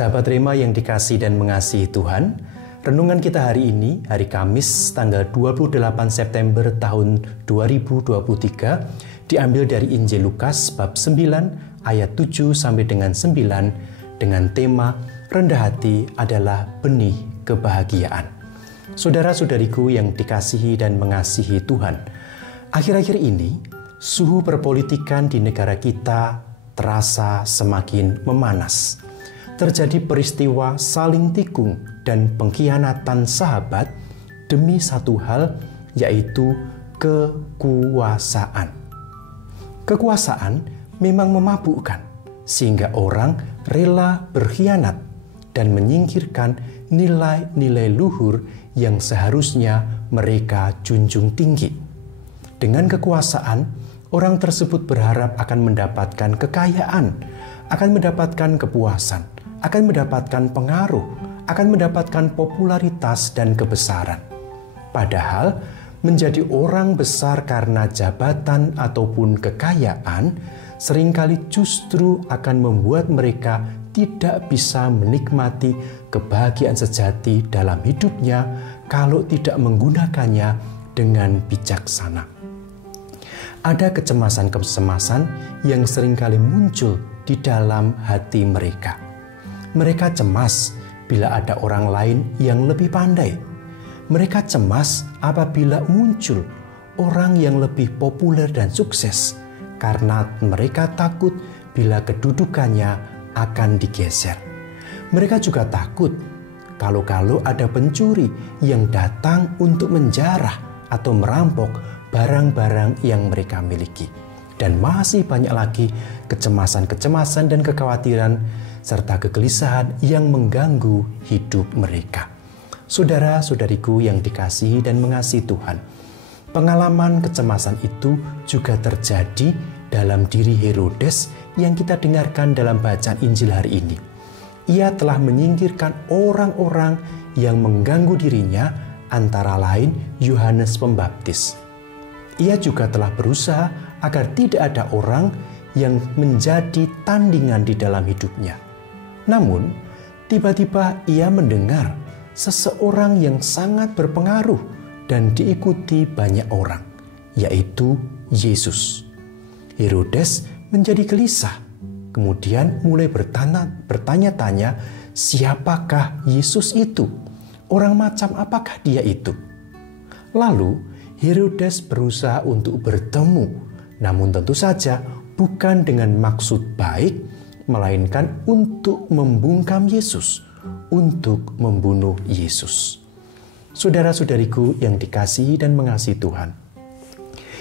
Sahabat Rema yang dikasihi dan mengasihi Tuhan, renungan kita hari ini, hari Kamis tanggal 28 September tahun 2023, diambil dari Injil Lukas bab 9 ayat 7 sampai dengan 9 dengan tema rendah hati adalah benih kebahagiaan. Saudara-saudariku yang dikasihi dan mengasihi Tuhan, akhir-akhir ini suhu perpolitikan di negara kita terasa semakin memanas. Terjadi peristiwa saling tikung dan pengkhianatan sahabat demi satu hal, yaitu kekuasaan. Kekuasaan memang memabukkan, sehingga orang rela berkhianat dan menyingkirkan nilai-nilai luhur yang seharusnya mereka junjung tinggi. Dengan kekuasaan, orang tersebut berharap akan mendapatkan kekayaan, akan mendapatkan kepuasan, akan mendapatkan pengaruh, akan mendapatkan popularitas dan kebesaran. Padahal, menjadi orang besar karena jabatan ataupun kekayaan seringkali justru akan membuat mereka tidak bisa menikmati kebahagiaan sejati dalam hidupnya kalau tidak menggunakannya dengan bijaksana. Ada kecemasan-kecemasan yang seringkali muncul di dalam hati mereka. Mereka cemas bila ada orang lain yang lebih pandai. Mereka cemas apabila muncul orang yang lebih populer dan sukses, karena mereka takut bila kedudukannya akan digeser. Mereka juga takut kalau ada pencuri yang datang untuk menjarah atau merampok barang-barang yang mereka miliki. Dan masih banyak lagi kecemasan-kecemasan dan kekhawatiran serta kegelisahan yang mengganggu hidup mereka. Saudara-saudariku yang dikasihi dan mengasihi Tuhan, pengalaman kecemasan itu juga terjadi dalam diri Herodes yang kita dengarkan dalam bacaan Injil hari ini. Ia telah menyingkirkan orang-orang yang mengganggu dirinya, antara lain Yohanes Pembaptis. Ia juga telah berusaha agar tidak ada orang yang menjadi tandingan di dalam hidupnya. Namun, tiba-tiba ia mendengar seseorang yang sangat berpengaruh dan diikuti banyak orang, yaitu Yesus. Herodes menjadi gelisah, kemudian mulai bertanya-tanya, siapakah Yesus itu? Orang macam apakah dia itu? Lalu Herodes berusaha untuk bertemu, namun tentu saja bukan dengan maksud baik, melainkan untuk membungkam Yesus, untuk membunuh Yesus. Saudara-saudariku yang dikasihi dan mengasihi Tuhan,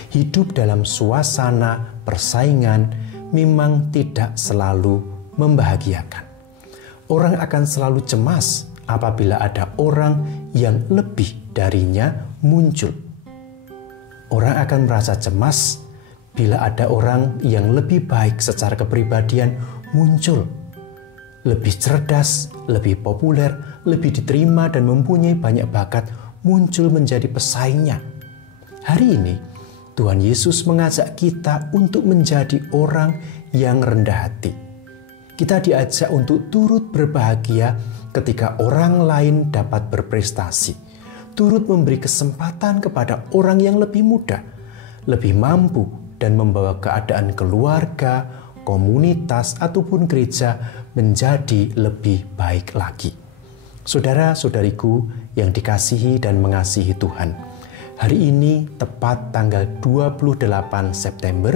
hidup dalam suasana persaingan memang tidak selalu membahagiakan. Orang akan selalu cemas apabila ada orang yang lebih darinya muncul. Orang akan merasa cemas bila ada orang yang lebih baik secara kepribadian muncul. Lebih cerdas, lebih populer, lebih diterima dan mempunyai banyak bakat muncul menjadi pesaingnya. Hari ini, Tuhan Yesus mengajak kita untuk menjadi orang yang rendah hati. Kita diajak untuk turut berbahagia ketika orang lain dapat berprestasi, turut memberi kesempatan kepada orang yang lebih muda, lebih mampu dan membawa keadaan keluarga, komunitas ataupun gereja menjadi lebih baik lagi. Saudara-saudariku yang dikasihi dan mengasihi Tuhan, hari ini tepat tanggal 28 September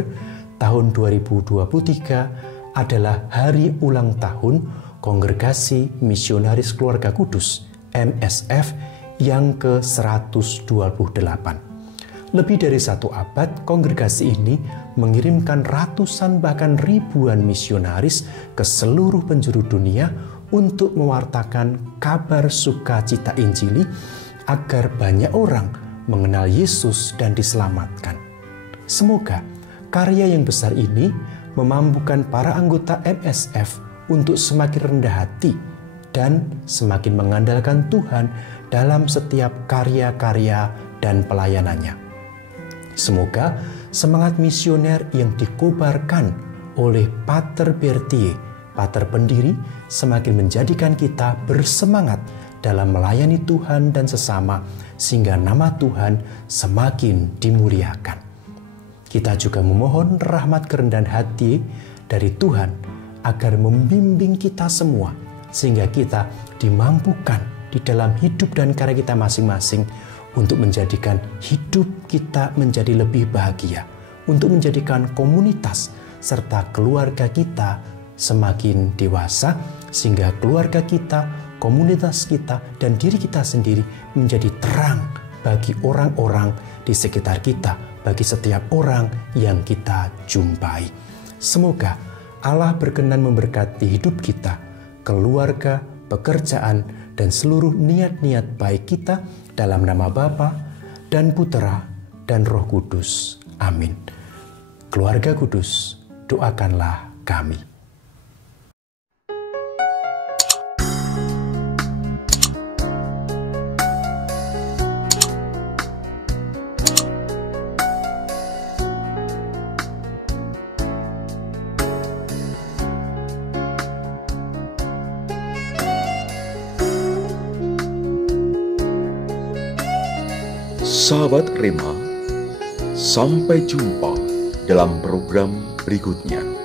tahun 2023 adalah hari ulang tahun Kongregasi Misionaris Keluarga Kudus MSF yang ke-128. Lebih dari 1 abad, kongregasi ini mengirimkan ratusan bahkan ribuan misionaris ke seluruh penjuru dunia untuk mewartakan kabar sukacita Injili agar banyak orang mengenal Yesus dan diselamatkan. Semoga karya yang besar ini memampukan para anggota MSF untuk semakin rendah hati dan semakin mengandalkan Tuhan dalam setiap karya-karya dan pelayanannya. Semoga semangat misioner yang dikobarkan oleh Pater Bertie Pater Pendiri semakin menjadikan kita bersemangat dalam melayani Tuhan dan sesama, sehingga nama Tuhan semakin dimuliakan. Kita juga memohon rahmat kerendahan hati dari Tuhan agar membimbing kita semua, sehingga kita dimampukan di dalam hidup dan karya kita masing-masing untuk menjadikan hidup kita menjadi lebih bahagia, untuk menjadikan komunitas serta keluarga kita semakin dewasa, sehingga keluarga kita, komunitas kita, dan diri kita sendiri menjadi terang bagi orang-orang di sekitar kita, bagi setiap orang yang kita jumpai. Semoga Allah berkenan memberkati hidup kita, keluarga, pekerjaan, dan seluruh niat-niat baik kita dalam nama Bapa dan Putera dan Roh Kudus. Amin. Keluarga Kudus, doakanlah kami. Sahabat Rema, sampai jumpa dalam program berikutnya.